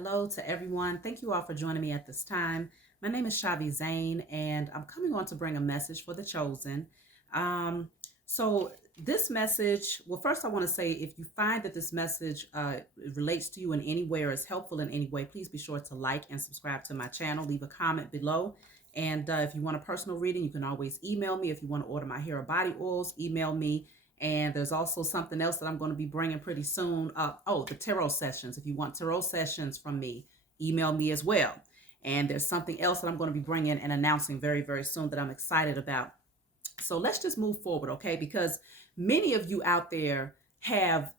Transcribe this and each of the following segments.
Hello to everyone. Thank you all for joining me at this time. My name is Shavi Zane, and I'm coming on to bring a message for the chosen. Um, this message, well, first I want to say if you find that this message relates to you in any way or is helpful in any way, please be sure to like and subscribe to my channel. Leave a comment below. And if you want a personal reading, you can always email me. If you want to order my hair or body oils, email me. And there's also something else that I'm going to be bringing pretty soon. The tarot sessions. If you want tarot sessions from me, email me as well. And there's something else that I'm going to be bringing and announcing very, very soon that I'm excited about. So let's just move forward, okay? Because many of you out there have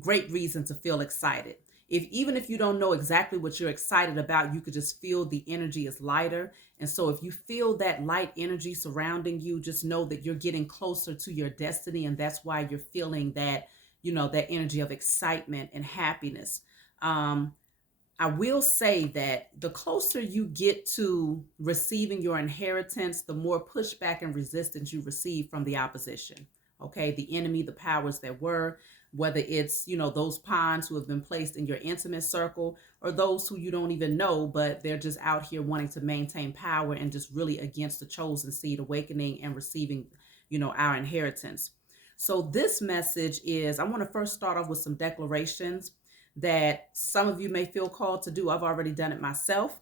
great reason to feel excited. Even if you don't know exactly what you're excited about, you could just feel the energy is lighter. And so if you feel that light energy surrounding you, just know that you're getting closer to your destiny. And that's why you're feeling that, that energy of excitement and happiness. I will say that the closer you get to receiving your inheritance, the more pushback and resistance you receive from the opposition. Okay, the enemy, the powers that were, whether it's, those pawns who have been placed in your intimate circle or those who you don't even know, but they're just out here wanting to maintain power and just really against the chosen seed awakening and receiving, our inheritance. So this message is, I want to first start off with some declarations that some of you may feel called to do. I've already done it myself.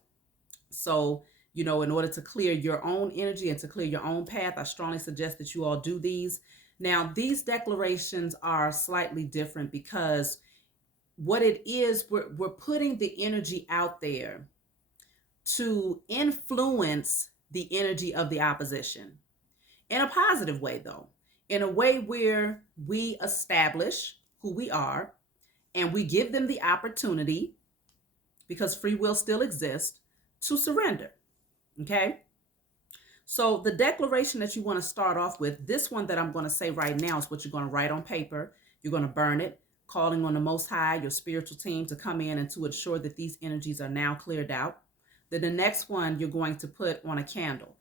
So, in order to clear your own energy and to clear your own path, I strongly suggest that you all do these. Now, these declarations are slightly different because what it is, we're putting the energy out there to influence the energy of the opposition in a positive way, though, in a way where we establish who we are and we give them the opportunity, because free will still exists, to surrender. Okay? So the declaration that you want to start off with, this one that I'm going to say right now is what you're going to write on paper. You're going to burn it, calling on the Most High, your spiritual team, to come in and to ensure that these energies are now cleared out. Then the next one you're going to put on a candle.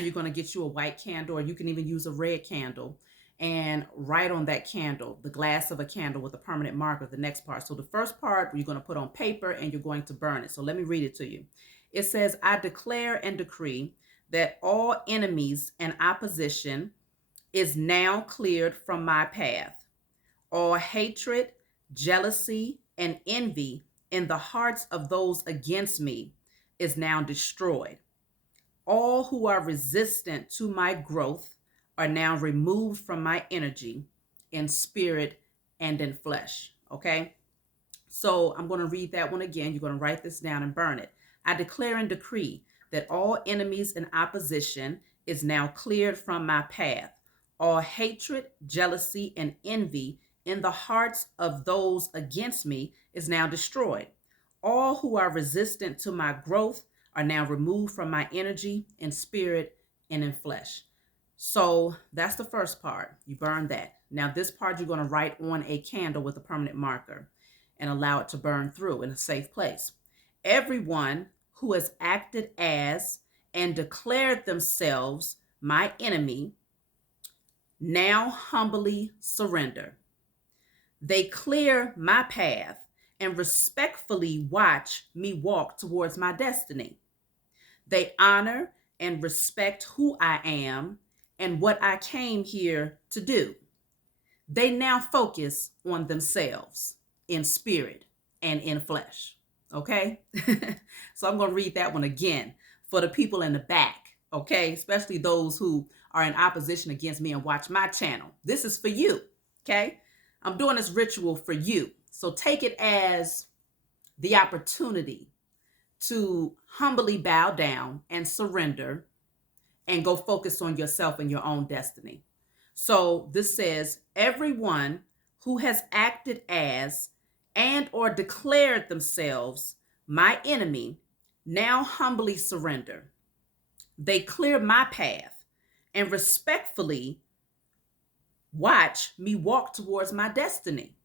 You're going to get you a white candle, or you can even use a red candle, and write on that candle, the glass of a candle, with a permanent marker, the next part. So the first part you're going to put on paper and you're going to burn it. So let me read it to you. It says, I declare and decree that all enemies and opposition is now cleared from my path. All hatred, jealousy, and envy in the hearts of those against me is now destroyed. All who are resistant to my growth are now removed from my energy in spirit and in flesh. Okay? So I'm going to read that one again. You're going to write this down and burn it. I declare and decree that all enemies and opposition is now cleared from my path. All hatred, jealousy, and envy in the hearts of those against me is now destroyed. All who are resistant to my growth are now removed from my energy in spirit and in flesh. So that's the first part. You burn that. Now this part you're going to write on a candle with a permanent marker and allow it to burn through in a safe place. Everyone who has acted as and declared themselves my enemy now humbly surrender. They clear my path and respectfully watch me walk towards my destiny. They honor and respect who I am and what I came here to do. They now focus on themselves in spirit and in flesh. Okay? So I'm going to read that one again for the people in the back. Okay? Especially those who are in opposition against me and watch my channel. This is for you. Okay? I'm doing this ritual for you. So take it as the opportunity to humbly bow down and surrender and go focus on yourself and your own destiny. So this says, everyone who has acted as and or declared themselves my enemy now humbly surrender. They clear my path and respectfully watch me walk towards my destiny.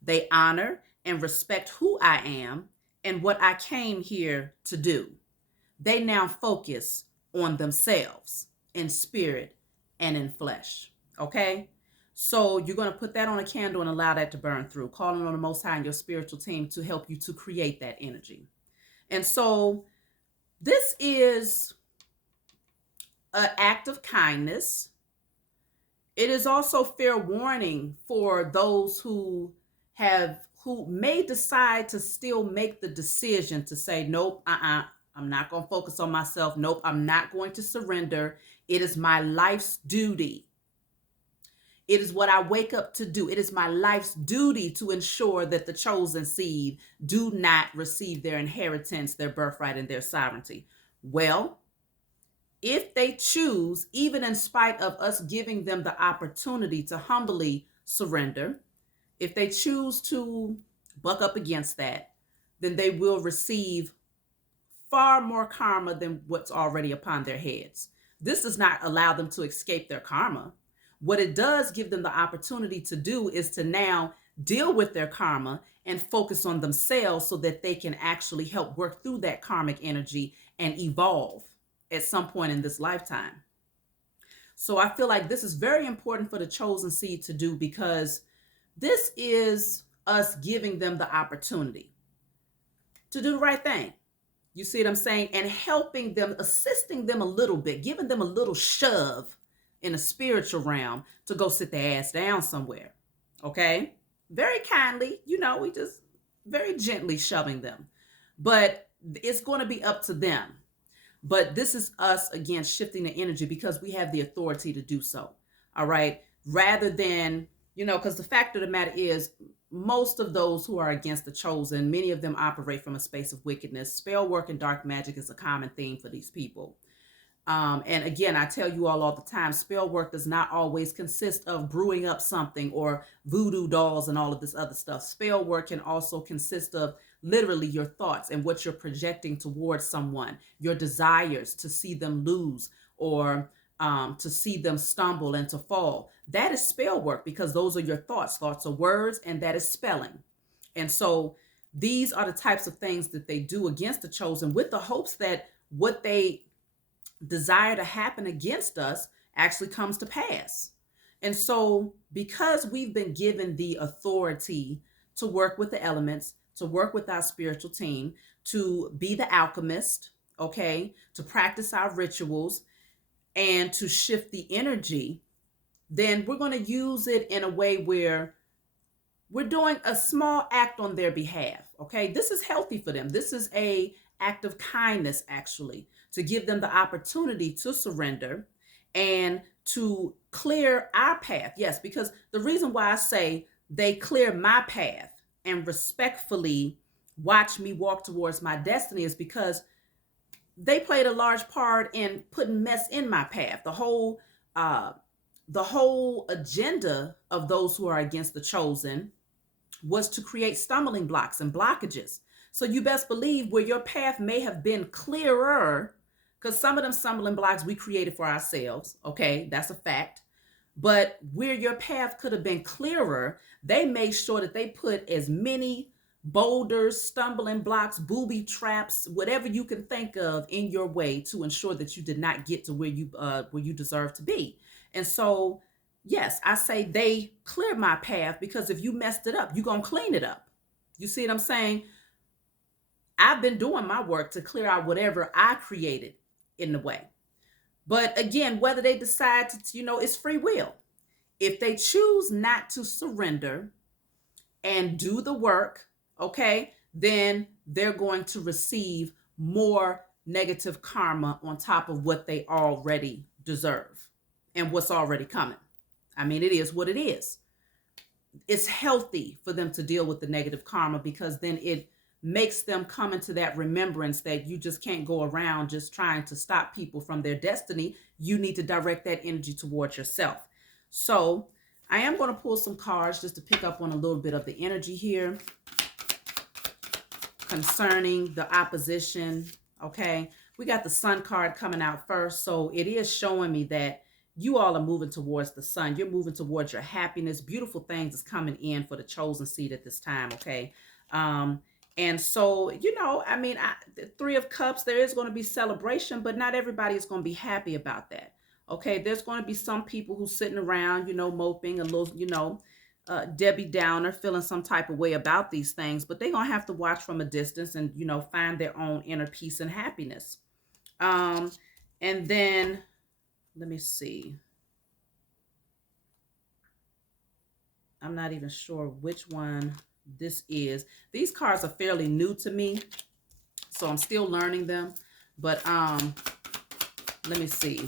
They honor and respect who I am and what I came here to do. They now focus on themselves in spirit and in flesh. Okay? So you're going to put that on a candle and allow that to burn through, calling on the Most High and your spiritual team to help you to create that energy. And so this is an act of kindness. It is also fair warning for those who may decide to still make the decision to say, nope, I'm not going to focus on myself. Nope, I'm not going to surrender. It is my life's duty. It is what I wake up to do. It is my life's duty to ensure that the chosen seed do not receive their inheritance, their birthright, and their sovereignty. Well, if they choose, even in spite of us giving them the opportunity to humbly surrender, if they choose to buck up against that, then they will receive far more karma than what's already upon their heads. This does not allow them to escape their karma. What it does give them the opportunity to do is to now deal with their karma and focus on themselves so that they can actually help work through that karmic energy and evolve at some point in this lifetime. So I feel like this is very important for the chosen seed to do, because this is us giving them the opportunity to do the right thing. You see what I'm saying? And helping them, assisting them a little bit, giving them a little shove in a spiritual realm to go sit their ass down somewhere. Okay? Very kindly, we just very gently shoving them. But it's going to be up to them. But this is us, again, shifting the energy because we have the authority to do so. All right? Rather than, because the fact of the matter is, most of those who are against the chosen, many of them operate from a space of wickedness. Spell work and dark magic is a common theme for these people. And again, I tell you all the time, spell work does not always consist of brewing up something or voodoo dolls and all of this other stuff. Spell work can also consist of literally your thoughts and what you're projecting towards someone, your desires to see them lose or to see them stumble and to fall. That is spell work, because those are your thoughts. Thoughts are words, and that is spelling. And so these are the types of things that they do against the chosen, with the hopes that what they desire to happen against us actually comes to pass. And so because we've been given the authority to work with the elements, to work with our spiritual team, to be the alchemist, okay, to practice our rituals and to shift the energy, then we're going to use it in a way where we're doing a small act on their behalf. Okay, this is healthy for them. This is a act of kindness, actually, to give them the opportunity to surrender and to clear our path. Yes, because the reason why I say they clear my path and respectfully watch me walk towards my destiny is because they played a large part in putting mess in my path. The whole agenda of those who are against the chosen was to create stumbling blocks and blockages. So you best believe where your path may have been clearer, because some of them stumbling blocks we created for ourselves. Okay, that's a fact. But where your path could have been clearer, they made sure that they put as many boulders, stumbling blocks, booby traps, whatever you can think of in your way to ensure that you did not get to where you deserve to be. And so, yes, I say they cleared my path, because if you messed it up, you're going to clean it up. You see what I'm saying? I've been doing my work to clear out whatever I created in the way. But again, whether they decide to, it's free will. If they choose not to surrender and do the work, okay, then they're going to receive more negative karma on top of what they already deserve and what's already coming. I mean, it is what it is. It's healthy for them to deal with the negative karma, because then it makes them come into that remembrance that you just can't go around just trying to stop people from their destiny. You need to direct that energy towards yourself. So I am going to pull some cards just to pick up on a little bit of the energy here concerning the opposition. Okay, we got the Sun card coming out first. So it is showing me that you all are moving towards the sun. You're moving towards your happiness. Beautiful things is coming in for the chosen seed at this time. Okay. And so, the Three of Cups, there is going to be celebration, but not everybody is going to be happy about that. Okay, there's going to be some people who sitting around, moping a little, Debbie Downer, feeling some type of way about these things, but they're going to have to watch from a distance and, find their own inner peace and happiness. Um, and then let me see. I'm not even sure which one this is. These cards are fairly new to me, so I'm still learning them. But let me see.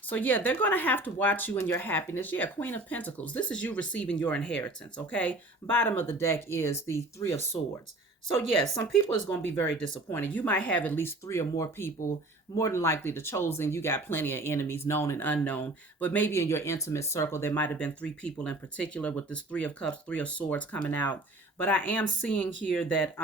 So yeah, they're going to have to watch you in your happiness. Yeah, Queen of Pentacles. This is you receiving your inheritance, okay? Bottom of the deck is the Three of Swords. So yeah, some people is going to be very disappointed. You might have at least three or more people, more than likely the chosen. You got plenty of enemies, known and unknown. But maybe in your intimate circle, there might have been three people in particular with this Three of Cups, Three of Swords coming out. But I am seeing here that,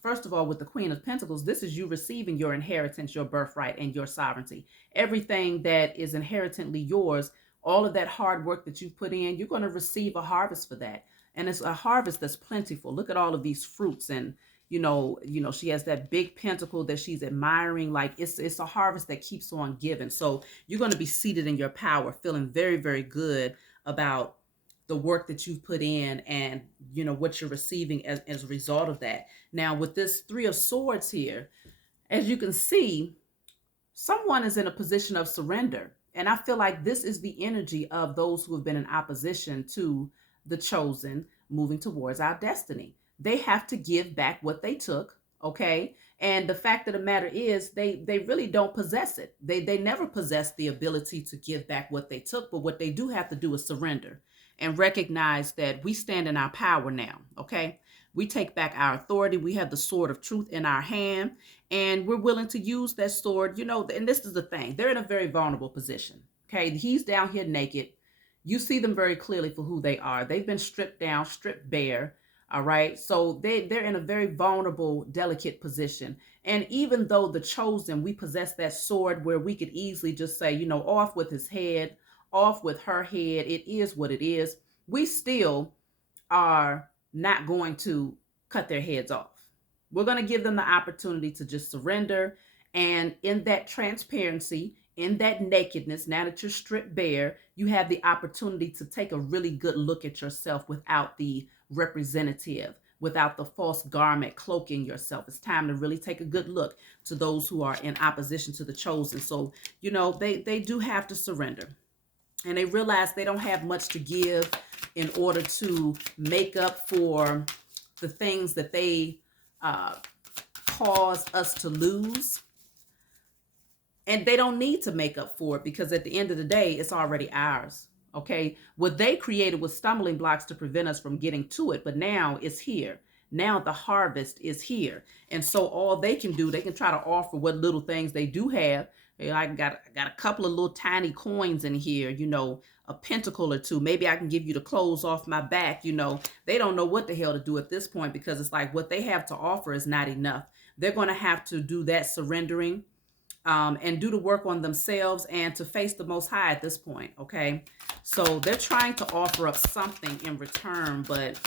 first of all, with the Queen of Pentacles, this is you receiving your inheritance, your birthright, and your sovereignty. Everything that is inherently yours, all of that hard work that you put in, you're going to receive a harvest for that. And it's a harvest that's plentiful. Look at all of these fruits, and she has that big pentacle that she's admiring. Like it's a harvest that keeps on giving. So you're going to be seated in your power, feeling very, very good about the work that you've put in, and what you're receiving as a result of that. Now with this Three of Swords here, as you can see, someone is in a position of surrender. And I feel like this is the energy of those who have been in opposition to the chosen moving towards our destiny. They have to give back what they took, okay? And the fact of the matter is they really don't possess it. They never possess the ability to give back what they took, but what they do have to do is surrender and recognize that we stand in our power now, okay? We take back our authority. We have the sword of truth in our hand, and we're willing to use that sword. And this is the thing. They're in a very vulnerable position, okay? He's down here naked. You see them very clearly for who they are. They've been stripped down, stripped bare, all right? So they're in a very vulnerable, delicate position. And even though the chosen, we possess that sword where we could easily just say, off with his head, off with her head, it is what it is, we still are not going to cut their heads off. We're going to give them the opportunity to just surrender. And in that transparency, in that nakedness, now that you're stripped bare, you have the opportunity to take a really good look at yourself without the representative, without the false garment cloaking yourself. It's time to really take a good look to those who are in opposition to the chosen. So, they do have to surrender. And they realize they don't have much to give in order to make up for the things that they cause us to lose. And they don't need to make up for it, because at the end of the day, it's already ours. Okay. What they created was stumbling blocks to prevent us from getting to it. But now it's here. Now the harvest is here. And so all they can do, they can try to offer what little things they do have. I got a couple of little tiny coins in here, a pentacle or two. Maybe I can give you the clothes off my back. They don't know what the hell to do at this point, because it's like what they have to offer is not enough. They're going to have to do that surrendering, and do the work on themselves and to face the Most High at this point. Okay. So they're trying to offer up something in return, but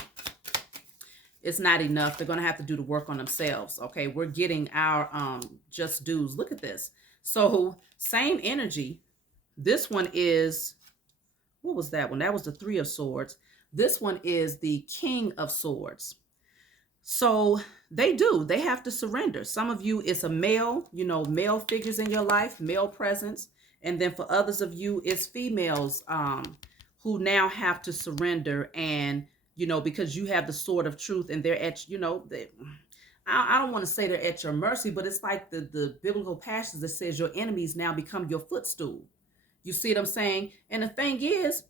it's not enough. They're going to have to do the work on themselves. Okay. We're getting our just dues. Look at this. So same energy. This one is, what was that one? That was the Three of Swords. This one is the King of Swords. So they have to surrender. Some of you, it's a male, male figures in your life, male presence. And then for others of you, it's females who now have to surrender. And, because you have the sword of truth, and they're at, I don't want to say they're at your mercy, but it's like the biblical passage that says your enemies now become your footstool. You see what I'm saying? And the thing is,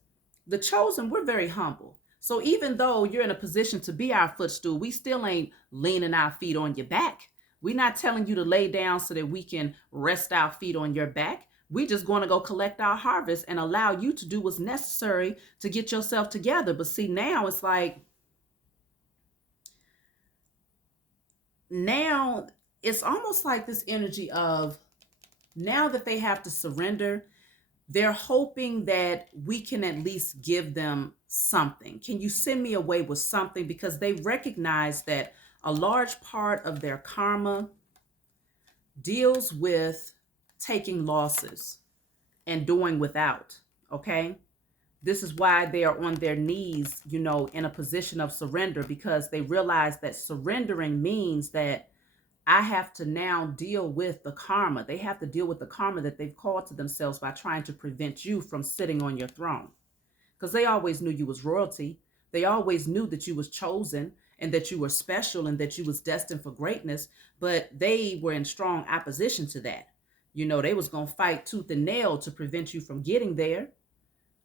the chosen, we're very humble. So even though you're in a position to be our footstool, we still ain't leaning our feet on your back. We're not telling you to lay down so that we can rest our feet on your back. We just going to go collect our harvest and allow you to do what's necessary to get yourself together. But see, now it's like, now it's almost like this energy of, now that they have to surrender, they're hoping that we can at least give them something. Can you send me away with something? Because they recognize that a large part of their karma deals with taking losses. and doing without. Okay. This is why they are on their knees, in a position of surrender, because they realize that surrendering means that I have to now deal with the karma. They have to deal with the karma that they've called to themselves by trying to prevent you from sitting on your throne. Because they always knew you was royalty. They always knew that you was chosen and that you were special and that you was destined for greatness. But they were in strong opposition to that. They was going to fight tooth and nail to prevent you from getting there.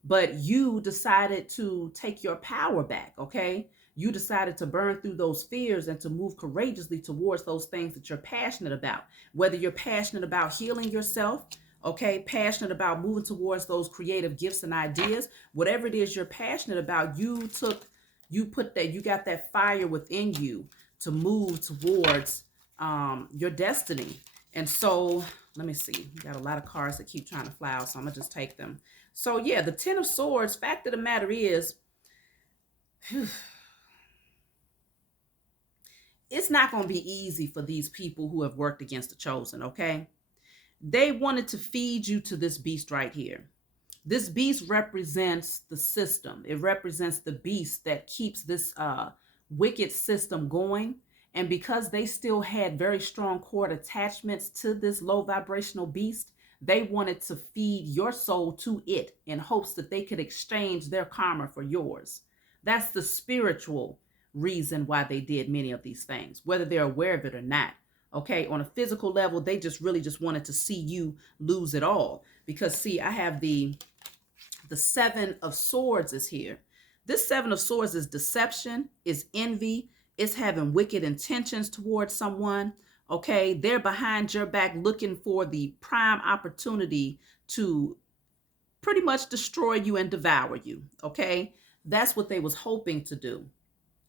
But you decided to take your power back, okay? You decided to burn through those fears and to move courageously towards those things that you're passionate about. Whether you're passionate about healing yourself, okay, passionate about moving towards those creative gifts and ideas, whatever it is you're passionate about, you got that fire within you to move towards your destiny. And so, let me see. We got a lot of cards that keep trying to fly out, so I'm gonna just take them. So yeah, the Ten of Swords, fact of the matter is, it's not going to be easy for these people who have worked against the chosen, okay? They wanted to feed you to this beast right here. This beast represents the system. It represents the beast that keeps this wicked system going. And because they still had very strong cord attachments to this low vibrational beast, they wanted to feed your soul to it in hopes that they could exchange their karma for yours. That's the spiritual reason why they did many of these things, whether they're aware of it or not. Okay, on a physical level, they just really just wanted to see you lose it all. Because see, I have the Seven of Swords is here. This Seven of Swords is deception, is envy, it's having wicked intentions towards someone. Okay, they're behind your back looking for the prime opportunity to pretty much destroy you and devour you. Okay, that's what they was hoping to do.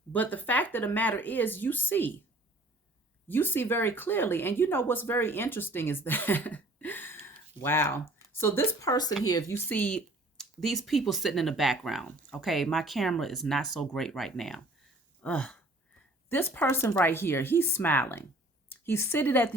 But the fact of the matter is, you see very clearly. And you know what's very interesting is that, wow. So this person here, if you see these people sitting in the background, okay, my camera is not so great right now. Ugh. This person right here, he's smiling. He's seated at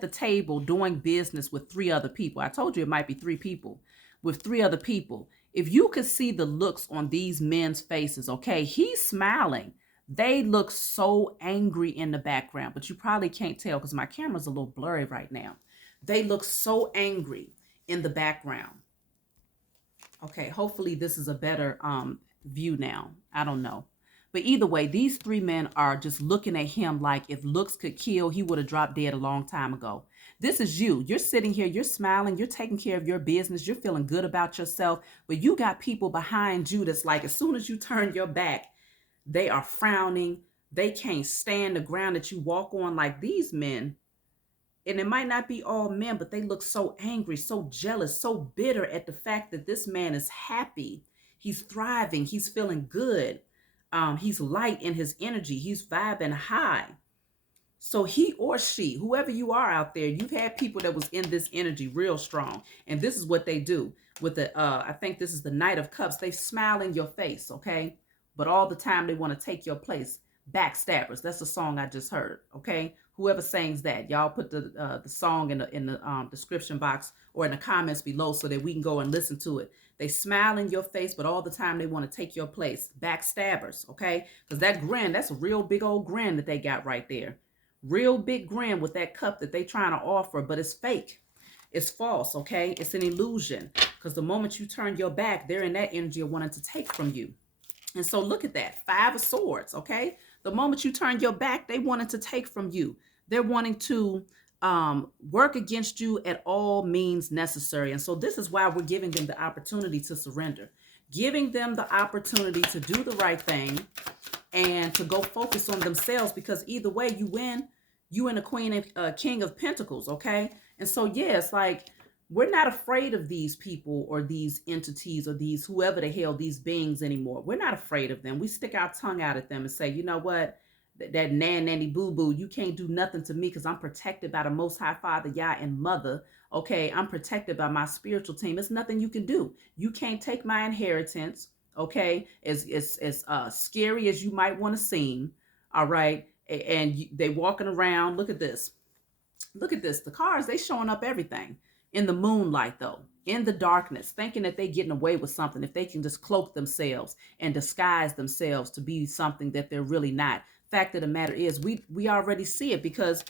the table doing business with three other people. I told you it might be three people, with three other people. If you could see the looks on these men's faces, okay, he's smiling. They look so angry in the background, but you probably can't tell because my camera's a little blurry right now. They look so angry in the background. Okay, hopefully this is a better view now. I don't know. But either way, these three men are just looking at him like if looks could kill, he would have dropped dead a long time ago. This is you. You're sitting here, you're smiling, you're taking care of your business, you're feeling good about yourself, but you got people behind you that's like, as soon as you turn your back, they are frowning. They can't stand the ground that you walk on. Like these men, and it might not be all men, but they look so angry, so jealous, so bitter at the fact that this man is happy. He's thriving. He's feeling good. He's light in his energy. He's vibing high. So he or she, whoever you are out there, you've had people that was in this energy real strong. And this is what they do with the, I think this is the Knight of Cups. They smile in your face, okay? But all the time they want to take your place. Backstabbers. That's the song I just heard, okay? Whoever sings that, y'all put the song in the description box or in the comments below so that we can go and listen to it. They smile in your face, but all the time they want to take your place. Backstabbers, okay? Because that grin, that's a real big old grin that they got right there. Real big grin with that cup that they trying to offer, but it's fake. It's false, okay? It's an illusion. Because the moment you turn your back, they're in that energy of wanting to take from you. And so look at that. Five of Swords, okay? The moment you turn your back, they wanted to take from you. They're wanting to work against you at all means necessary. And so this is why we're giving them the opportunity to surrender. Giving them the opportunity to do the right thing and to go focus on themselves, because either way you win, you and the Queen and King of Pentacles, okay? And so, yeah, it's like we're not afraid of these people or these entities or these whoever the hell these beings anymore. We're not afraid of them. We stick our tongue out at them and say, you know what? That nanny boo-boo, you can't do nothing to me because I'm protected by the Most High Father, Yah, and Mother. Okay, I'm protected by my spiritual team. It's nothing you can do. You can't take my inheritance. Okay, as scary as you might want to seem. All right, and they walking around. Look at this. Look at this. The cars, they showing up everything in the moonlight though. in the darkness, thinking that they're getting away with something if they can just cloak themselves and disguise themselves to be something that they're really not. Fact of the matter is, we already see it, because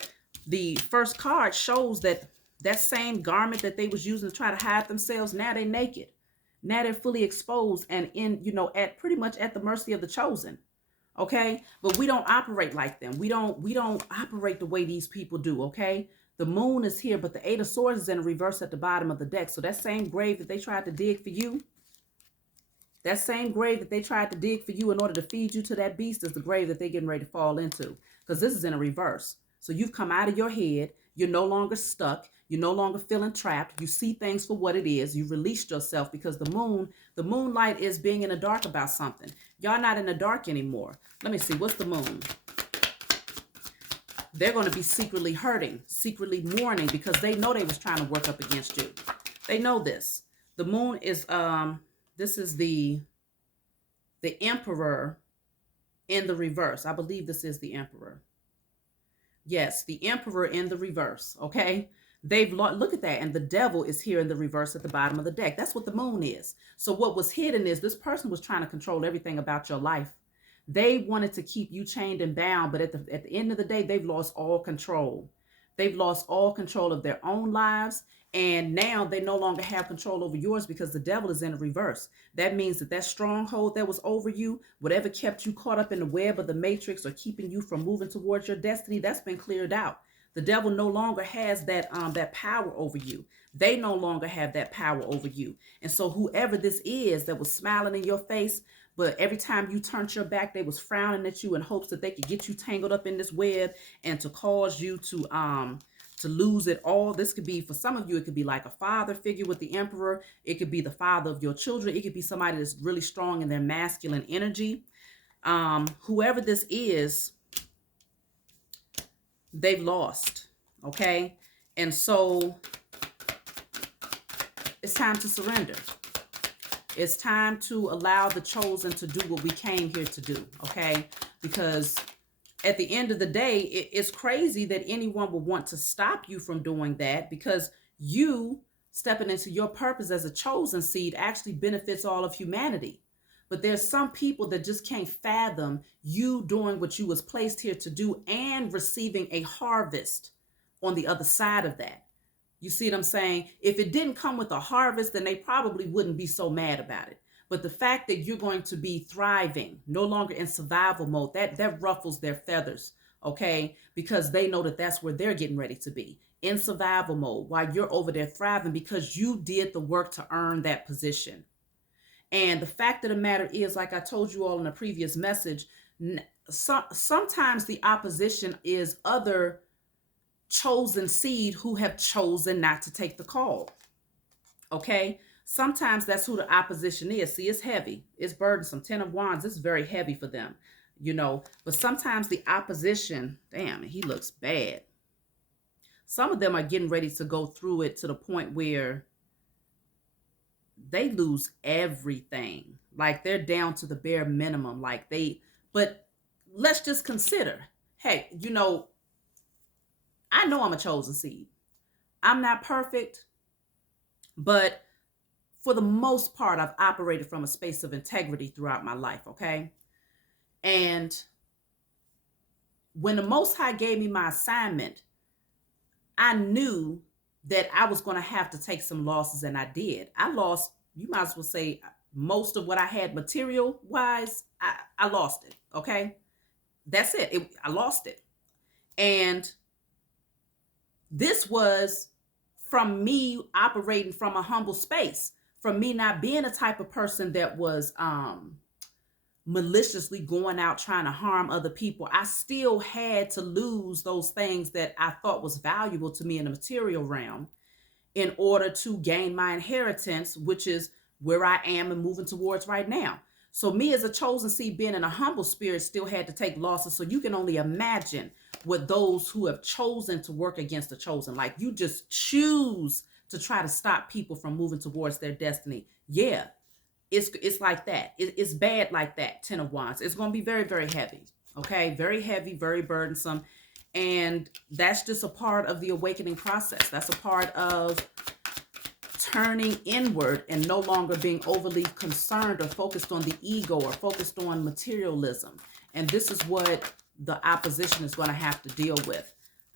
the first card shows that that same garment that they was using to try to hide themselves, now they're naked. Now they're fully exposed and in, at pretty much at the mercy of the chosen. Okay, but we don't operate like them. We don't operate the way these people do. Okay, the moon is here, but the Eight of Swords is in reverse at the bottom of the deck. So that same grave that they tried to dig for you, that same grave that they tried to dig for you in order to feed you to that beast, is the grave that they're getting ready to fall into, because this is in a reverse. So you've come out of your head. You're no longer stuck. You're no longer feeling trapped. You see things for what it is. You released yourself, because the moonlight is being in the dark about something. Y'all not in the dark anymore. Let me see. What's the moon? They're going to be secretly hurting, secretly mourning, because they know they was trying to work up against you. They know this. The moon is, this is the Emperor in the reverse. I believe this is the Emperor. Yes, the Emperor in the reverse. Okay. Look at that. And the Devil is here in the reverse at the bottom of the deck. That's what the moon is. So what was hidden is this person was trying to control everything about your life. They wanted to keep you chained and bound, but at the end of the day, they've lost all control. They've lost all control of their own lives. And now they no longer have control over yours, because the Devil is in the reverse. That means that stronghold that was over you, whatever kept you caught up in the web of the matrix or keeping you from moving towards your destiny, that's been cleared out. The Devil no longer has that power over you. They no longer have that power over you. And so whoever this is that was smiling in your face, but every time you turned your back, they was frowning at you in hopes that they could get you tangled up in this web and to cause you to lose it all. This could be, for some of you, it could be like a father figure with the Emperor. It could be the father of your children. It could be somebody that's really strong in their masculine energy. Whoever this is, they've lost. Okay. And so it's time to surrender. It's time to allow the chosen to do what we came here to do. Okay. Because at the end of the day, it's crazy that anyone would want to stop you from doing that, because you stepping into your purpose as a chosen seed actually benefits all of humanity. But there's some people that just can't fathom you doing what you was placed here to do and receiving a harvest on the other side of that. You see what I'm saying? If it didn't come with a harvest, then they probably wouldn't be so mad about it. But the fact that you're going to be thriving, no longer in survival mode, that ruffles their feathers, okay? Because they know that that's where they're getting ready to be, in survival mode, while you're over there thriving because you did the work to earn that position. And the fact of the matter is, like I told you all in a previous message, sometimes the opposition is other chosen seed who have chosen not to take the call, okay? Sometimes that's who the opposition is. See, it's heavy. It's burdensome. 10 of Wands, it's very heavy for them, But sometimes the opposition, damn, he looks bad. Some of them are getting ready to go through it to the point where they lose everything. Like they're down to the bare minimum. But let's just consider, hey, I know I'm a chosen seed. I'm not perfect, but for the most part, I've operated from a space of integrity throughout my life, okay? And when the Most High gave me my assignment, I knew that I was going to have to take some losses, and I did. I lost, you might as well say, most of what I had material-wise, I lost it, okay? That's it. I lost it. And this was from me operating from a humble space, from me not being a type of person that was maliciously going out trying to harm other people. I still had to lose those things that I thought was valuable to me in the material realm in order to gain my inheritance, which is where I am and moving towards right now. So me as a chosen seed being in a humble spirit still had to take losses. So you can only imagine what those who have chosen to work against the chosen, like you just choose to try to stop people from moving towards their destiny. Yeah, it's like that. It's bad like that, 10 of Wands. It's going to be very, very heavy. Okay, very heavy, very burdensome. And that's just a part of the awakening process. That's a part of turning inward and no longer being overly concerned or focused on the ego or focused on materialism. And this is what the opposition is going to have to deal with.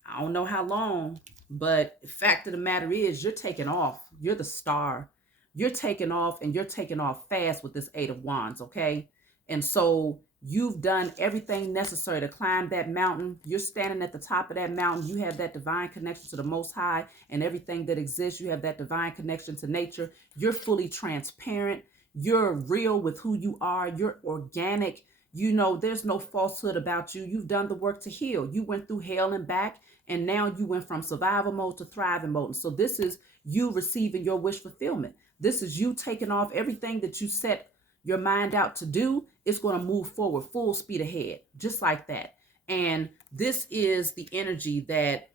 I don't know how long, but the fact of the matter is you're taking off. You're the star. You're taking off, and you're taking off fast with this Eight of Wands, okay? And so you've done everything necessary to climb that mountain. You're standing at the top of that mountain. You have that divine connection to the Most High and everything that exists. You have that divine connection to nature. You're fully transparent. You're real with who you are. You're organic. You know, there's no falsehood about you. You've done the work to heal. You went through hell and back, and now you went from survival mode to thriving mode. And so this is you receiving your wish fulfillment. This is you taking off everything that you set your mind out to do. It's going to move forward full speed ahead, just like that. And this is the energy that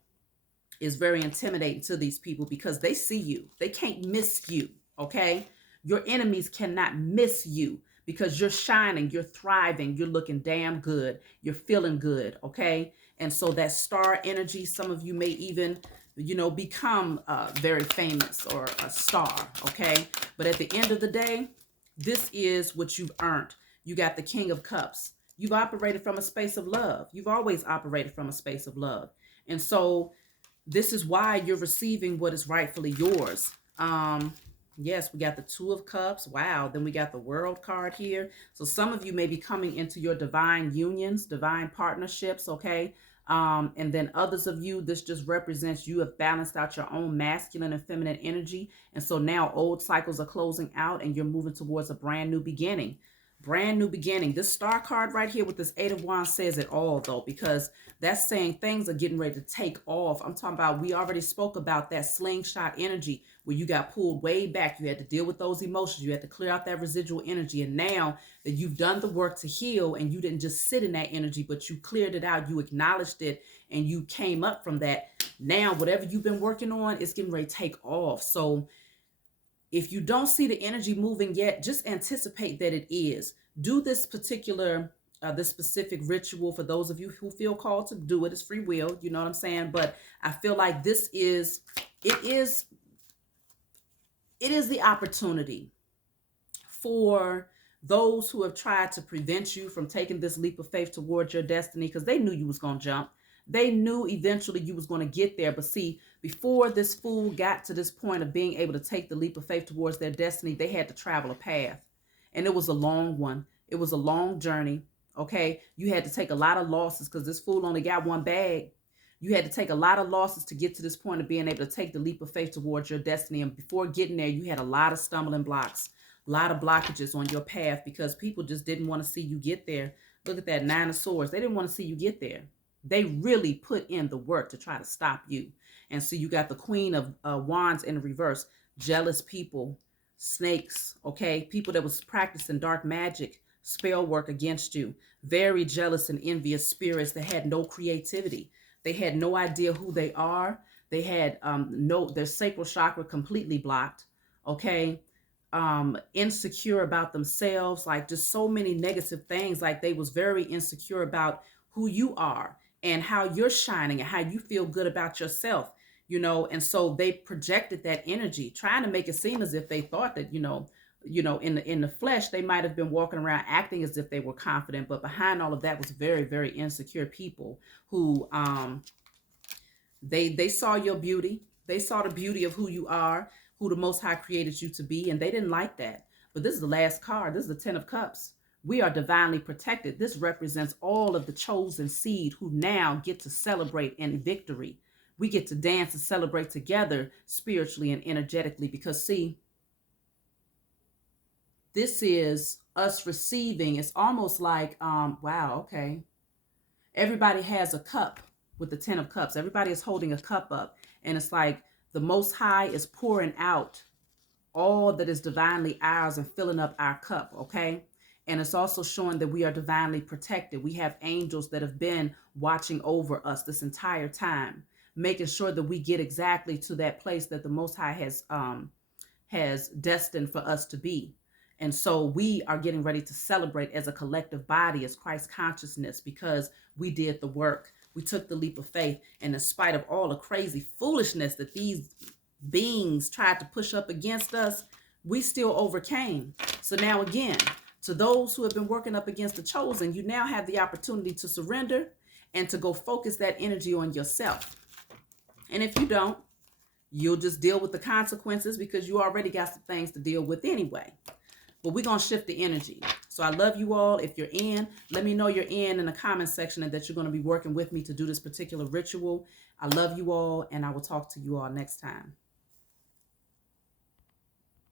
is very intimidating to these people because they see you. They can't miss you, okay? Your enemies cannot miss you because you're shining, you're thriving, you're looking damn good, you're feeling good, okay? And so that star energy, some of you may even, you know, become very famous or a star, okay? But at the end of the day, this is what you've earned. You got the King of Cups. You've operated from a space of love. You've always operated from a space of love. And so this is why you're receiving what is rightfully yours. Yes, we got the Two of Cups. Wow. Then we got the World card here. So some of you may be coming into your divine unions, divine partnerships, okay? And then others of you, this just represents you have balanced out your own masculine and feminine energy. And so now old cycles are closing out and you're moving towards a brand new beginning. Brand new beginning. This star card right here with this Eight of Wands says it all, though, because that's saying things are getting ready to take off. I'm talking about, we already spoke about that slingshot energy where you got pulled way back. You had to deal with those emotions. You had to clear out that residual energy. And now that you've done the work to heal and you didn't just sit in that energy, but you cleared it out, you acknowledged it, and you came up from that. Now, whatever you've been working on is getting ready to take off. So if you don't see the energy moving yet, just anticipate that it is. Do this particular, this specific ritual for those of you who feel called to do it. It's free will, you know what I'm saying? But I feel like this is, it is the opportunity for those who have tried to prevent you from taking this leap of faith towards your destiny, because they knew you was going to jump. They knew eventually you was going to get there. But see, before this fool got to this point of being able to take the leap of faith towards their destiny, they had to travel a path. And it was a long one. It was a long journey. Okay. You had to take a lot of losses because this fool only got one bag. You had to take a lot of losses to get to this point of being able to take the leap of faith towards your destiny. And before getting there, you had a lot of stumbling blocks, a lot of blockages on your path because people just didn't want to see you get there. Look at that Nine of Swords. They didn't want to see you get there. They really put in the work to try to stop you. And so you got the Queen of Wands in reverse. Jealous people, snakes, okay? People that was practicing dark magic, spell work against you. Very jealous and envious spirits that had no creativity. They had no idea who they are. They had their sacral chakra completely blocked, okay? Insecure about themselves, like just so many negative things. Like they was very insecure about who you are and how you're shining and how you feel good about yourself, you know. And so they projected that energy, trying to make it seem as if they thought that, in the flesh, they might have been walking around acting as if they were confident, but behind all of that was very, very insecure people who, they saw your beauty. They saw the beauty of who you are, who the Most High created you to be, and they didn't like that. But this is the last card. This is the Ten of Cups. We are divinely protected. This represents all of the chosen seed who now get to celebrate in victory. We get to dance and celebrate together spiritually and energetically because, see, this is us receiving. It's almost like, wow, okay. Everybody has a cup with the Ten of Cups. Everybody is holding a cup up. And it's like the Most High is pouring out all that is divinely ours and filling up our cup, okay? And it's also showing that we are divinely protected. We have angels that have been watching over us this entire time, making sure that we get exactly to that place that the Most High has destined for us to be. And so we are getting ready to celebrate as a collective body, as Christ consciousness, because we did the work. We took the leap of faith. And in spite of all the crazy foolishness that these beings tried to push up against us, we still overcame. So now again, to those who have been working up against the chosen, you now have the opportunity to surrender and to go focus that energy on yourself. And if you don't, you'll just deal with the consequences because you already got some things to deal with anyway. But we're going to shift the energy. So I love you all. If you're in, let me know you're in the comment section and that you're going to be working with me to do this particular ritual. I love you all, and I will talk to you all next time.